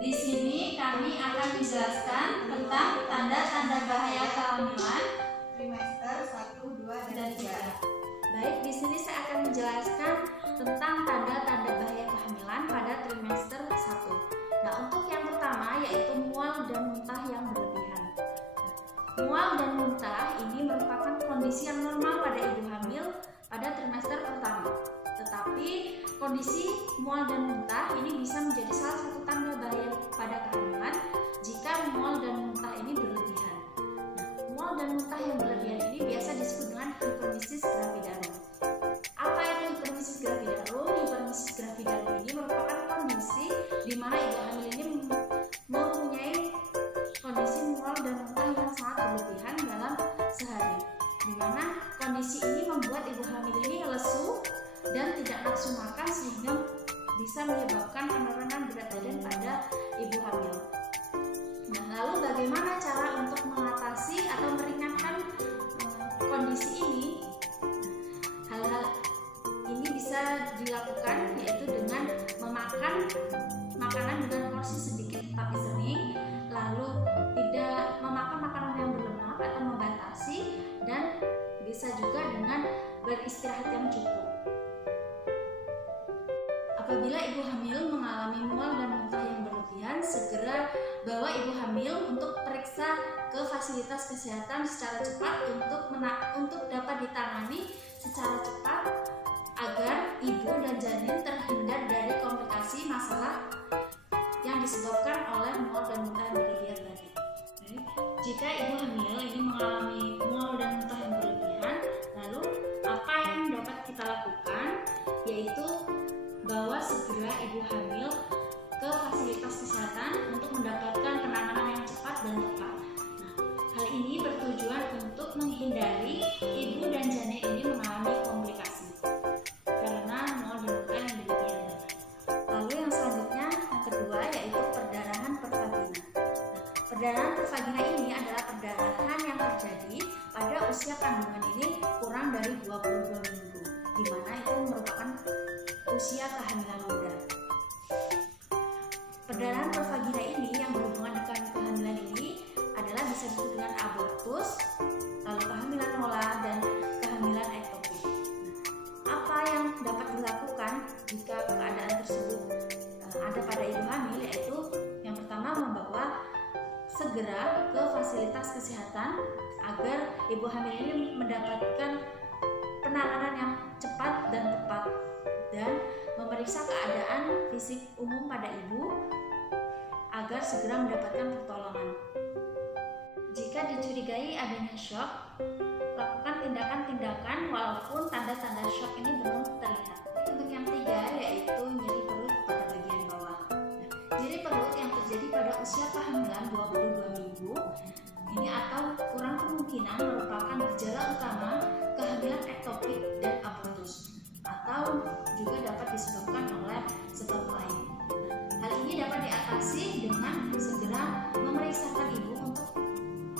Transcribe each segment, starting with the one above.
Di sini kami akan menjelaskan tentang tanda-tanda bahaya kehamilan trimester 1, 2, dan 3. Baik, di sini saya akan menjelaskan tentang tanda-tanda bahaya kehamilan pada trimester 1. Nah, untuk yang pertama yaitu mual dan muntah yang berlebihan. Mual dan muntah ini merupakan kondisi yang normal pada ibu hamil pada trimester pertama. Tetapi kondisi mual dan muntah ini bisa menjadi salah satu tanda bahaya pada kehamilan jika mual dan muntah ini berlebihan. Nah, mual dan muntah yang berlebihan ini biasa disebut dengan hipermesis gravidarum. Apa itu hipermesis gravidarum? Hipermesis gravidarum ini merupakan kondisi di mana ibu hamil ini mempunyai kondisi mual dan muntah yang sangat berlebihan dalam sehari, di mana kondisi ini membuat ibu hamil ini lesu dan tidak nafsu makan sehingga bisa menyebabkan penurunan berat badan pada ibu hamil. Nah, lalu bagaimana cara untuk mengatasi atau meringankan kondisi ini? Hal-hal ini bisa dilakukan yaitu dengan memakan makanan dengan porsi sedikit tapi sering, lalu tidak memakan makanan yang berlemak atau membatasi, dan bisa juga dengan beristirahat yang cukup. Apabila ibu hamil mengalami mual dan muntah yang berlebihan, segera bawa ibu hamil untuk periksa ke fasilitas kesehatan secara cepat untuk dapat ditangani secara cepat agar ibu dan janin terhindar dari komplikasi masalah yang disebabkan oleh mual dan muntah yang berlebihan tadi. Jika ibu hamil ini mengalami mual dan muntah yang berlebihan, lalu apa yang dapat kita lakukan? Yaitu bawa segera ibu hamil ke fasilitas kesehatan untuk mendapatkan penanganan yang cepat dan tepat. Nah, hal ini bertujuan untuk menghindari ibu dan janin ini mengalami komplikasi karena mual dan muntah yang berlebihan. Lalu yang selanjutnya, yang kedua yaitu perdarahan pervagina. Nah, perdarahan pervagina ini adalah perdarahan yang terjadi pada usia kandungan ini kurang dari 22 minggu, di mana itu merupakan usia kehamilan muda. Perdarahan pervagina ini yang berhubungan dengan kehamilan ini adalah bisa disebut dengan abortus, lalu kehamilan molar, dan kehamilan ektopik. Apa yang dapat dilakukan jika keadaan tersebut ada pada ibu hamil, yaitu yang pertama membawa segera ke fasilitas kesehatan agar ibu hamil ini mendapatkan penanganan yang cepat dan tepat, dan memeriksa keadaan fisik umum pada ibu agar segera mendapatkan pertolongan. Jika dicurigai adanya shock, lakukan tindakan-tindakan walaupun tanda-tanda shock ini belum terlihat. Untuk yang ketiga yaitu nyeri perut pada bagian bawah. Nyeri perut yang terjadi pada usia kehamilan 22 minggu ini atau kurang kemungkinan merupakan gejala utama kehamilan ektopik dan abortus, atau juga dapat disebabkan oleh sebab lain. Hal ini dapat diatasi dengan segera memeriksakan ibu untuk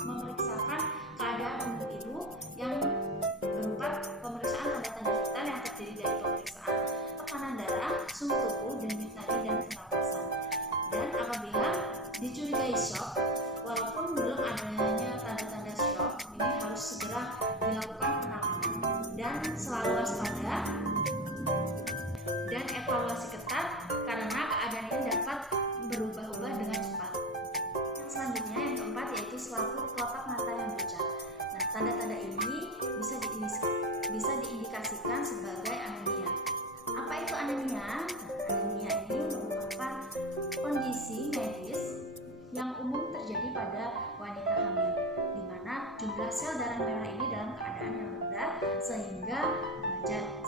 memeriksakan keadaan umum ibu yang berupa pemeriksaan tanda-tanda vital yang terdiri dari pemeriksaan tekanan darah, suhu tubuh, denyut nadi, dan pernapasan. Dan apabila dicurigai shock, walaupun belum adanya tanda-tanda shock, ini harus segera dilakukan penanganan dan selalu waspada dan evaluasi ketat karena keadaan ini dapat berubah-ubah dengan cepat. Selanjutnya yang keempat yaitu selaput kelopak mata yang pucat. Nah, tanda-tanda ini bisa diindikasikan sebagai anemia. Apa itu anemia? Anemia ini merupakan kondisi medis yang umum terjadi pada wanita hamil, di mana jumlah sel darah merah ini dalam keadaan yang rendah sehingga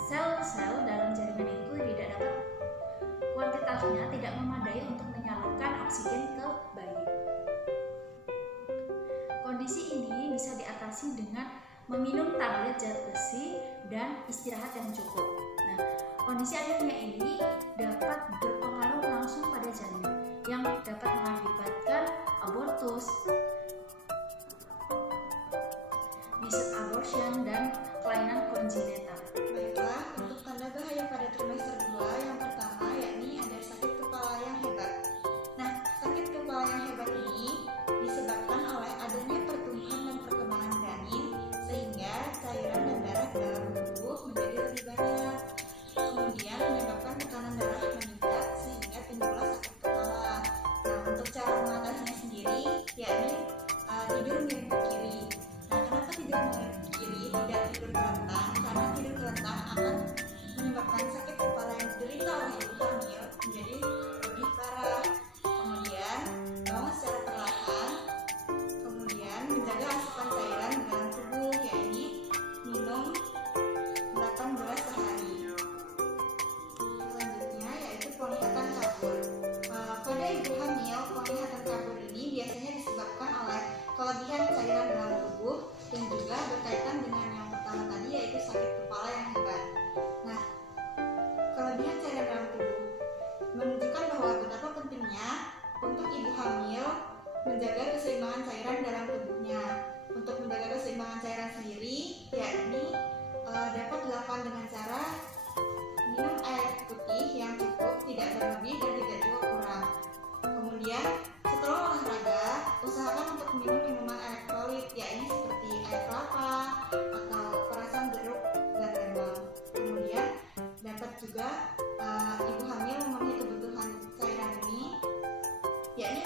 sel-sel dalam jaringan itu tidak dapat, kuantitasnya tidak memadai untuk menyalurkan oksigen ke bayi. Kondisi ini bisa diatasi dengan meminum tablet zat besi dan istirahat yang cukup. Nah, kondisi anemia ini dapat berpengaruh langsung pada janin yang dapat mengakibatkan abortus, missed abortion, dan kelainan kongenital. Baiklah, untuk tanda bahaya pada trimester 2 yang pertama yakni ada sakit kepala yang hebat. Nah, sakit hamil, penglihatan kabur ini biasanya disebabkan oleh kelebihan cairan dalam tubuh dan juga berkaitan dengan yang pertama tadi, yaitu sakit kepala yang hebat. Nah, kelebihan cairan dalam tubuh menunjukkan bahwa betapa pentingnya untuk ibu hamil menjaga keseimbangan cairan dalam tubuhnya. Untuk menjaga keseimbangan cairan sendiri, yakni dapat dilakukan dengan cara minum air putih yang cukup, tidak berlebih dan tidak juga kurang. Kemudian setelah olahraga, usahakan untuk minum minuman elektrolit, yakni seperti air kelapa atau perasan jeruk dan lemon. Kemudian dapat juga ibu hamil memenuhi kebutuhan cairan ini, yakni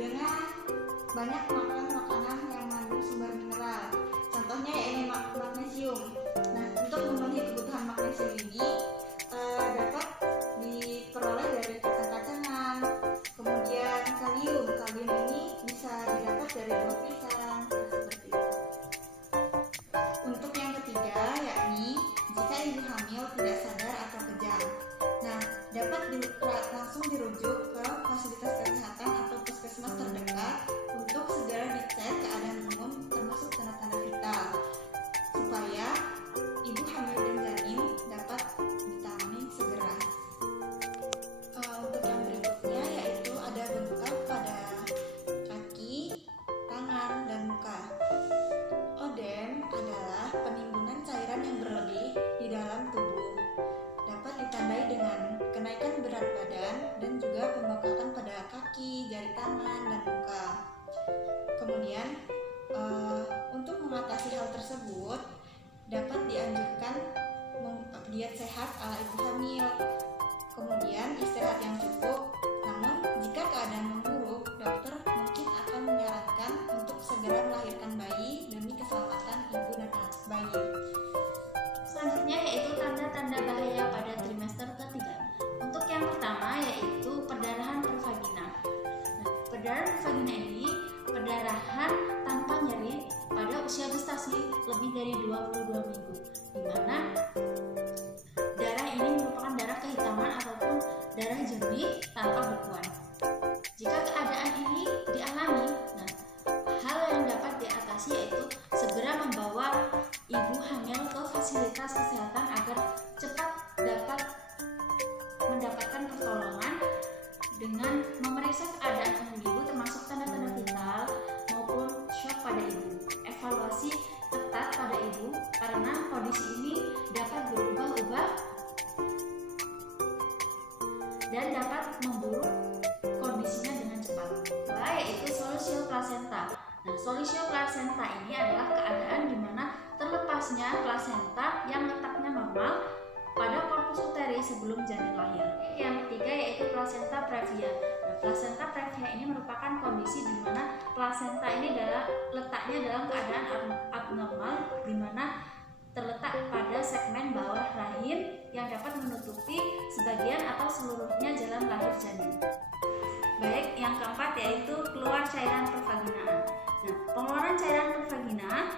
dengan banyak makan makanan yang mengandung sumber mineral. Contohnya yakni magnesium. Nah, untuk memenuhi kebutuhan magnesium ini dapat diperoleh dari kacang-kacangan. Kemudian kalium ini bisa didapat dari buah pisang, seperti itu. Untuk yang ketiga, yakni jika ibu hamil tidak sadar atau kejang. Nah, dapat langsung dirujuk ke fasilitas kesehatan atau puskesmas terdekat untuk segera dicek keadaan umum termasuk tanda-tanda vital, supaya ibu hamil dan janin dapat ditangani segera. Untuk yang berikutnya yaitu ada bengkak pada kaki, tangan, dan muka. Odem adalah penimbunan cairan yang berlebih di dalam tubuh. Dapat ditandai dengan kenaikan berat badan dan juga pembengkakan pada kaki, jari tangan, dan muka. Kemudian untuk mengatasi hal tersebut dapat dianjurkan diet sehat ala ibu hamil, kemudian istirahat yang cukup. Namun jika keadaan memburuk, dokter mungkin akan menyarankan untuk segera melahirkan bayi demi keselamatan ibu dan bayi. Selanjutnya yaitu tanda-tanda bahaya pada trimester ketiga. Untuk yang pertama yaitu perdarahan pervagina. Nah, perdarahan pervagina ini perdarahan tanpa nyeri pada usia gestasi lebih dari 22 minggu, di mana darah ini merupakan darah kehitaman ataupun darah jernih tanpa bekuan. Jika keadaan ini dialami, nah, hal yang dapat diatasi yaitu segera membawa ibu hamil ke fasilitas kesehatan agar cepat dapat mendapatkan pertolongan dengan memeriksa keadaan umum ibu termasuk tanda-tanda vital maupun shock pada ibu. Evaluasi ketat pada ibu karena kondisi ini dapat berubah-ubah dan dapat memburuk kondisinya dengan cepat. Kedua yaitu solusio placenta. Nah, solusio placenta ini adalah keadaan di mana terlepasnya plasenta yang letaknya normal pada korpus uteri sebelum janin lahir. Yang ketiga yaitu placenta previa. Nah, placenta previa ini merupakan kondisi di mana plasenta ini letaknya dalam keadaan abnormal, di mana terletak pada segmen bawah rahim yang dapat menutupi sebagian atau seluruhnya jalan lahir janin. Baik, yang keempat yaitu keluar cairan pervaginaan. Nah, pengeluaran cairan pervagina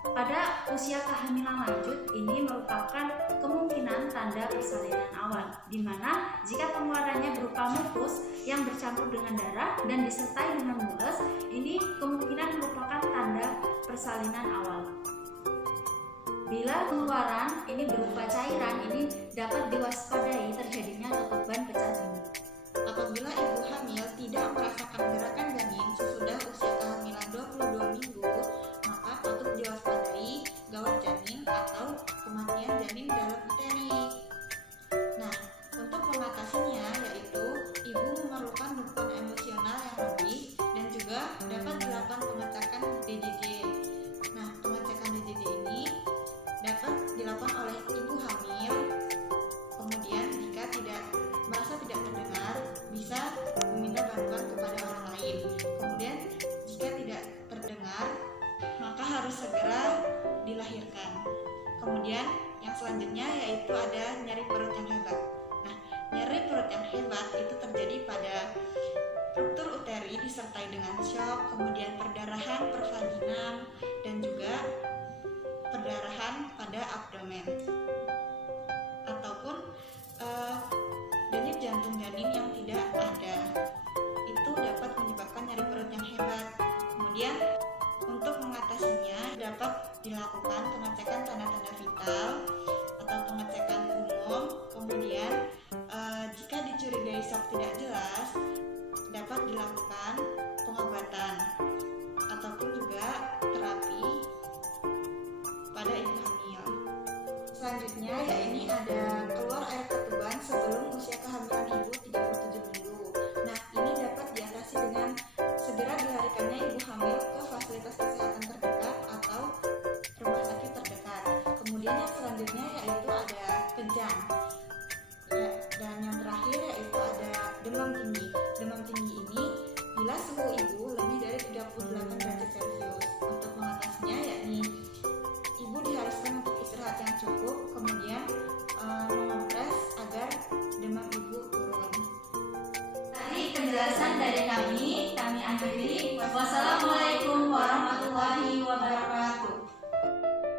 pada usia kehamilan lanjut ini merupakan kemungkinan tanda persalinan awal, di mana jika pengeluarannya berupa mukus yang bercampur dengan darah dan disertai dengan mules, ini kemungkinan merupakan tanda persalinan awal. Bila pengeluaran ini berupa cairan, ini dapat diwaspadai terjadinya ketuban pecah janin. Apabila ibu hamil tidak merasakan gerakan janin sesudah usia kehamilan 22 minggu, maka patut diwaspadai gawat janin atau kematian janin dalam uteri. Nah, untuk mengatasinya yaitu ibu memerlukan dukungan emosional yang lebih dan juga dapat dilakukan pengecekan DJJ. Nah, pengecekan DJJ ini dapat dilakukan oleh ibu hamil. Kemudian jika merasa tidak terdengar, bisa meminta bantuan kepada orang lain. Kemudian jika tidak terdengar, maka harus segera dilahirkan. Kemudian yang selanjutnya yaitu ada nyeri perut yang hebat. Nah, nyeri perut yang hebat itu terjadi pada ruptur uteri disertai dengan shock, kemudian perdarahan pervaginam dan juga perdarahan pada abdomen.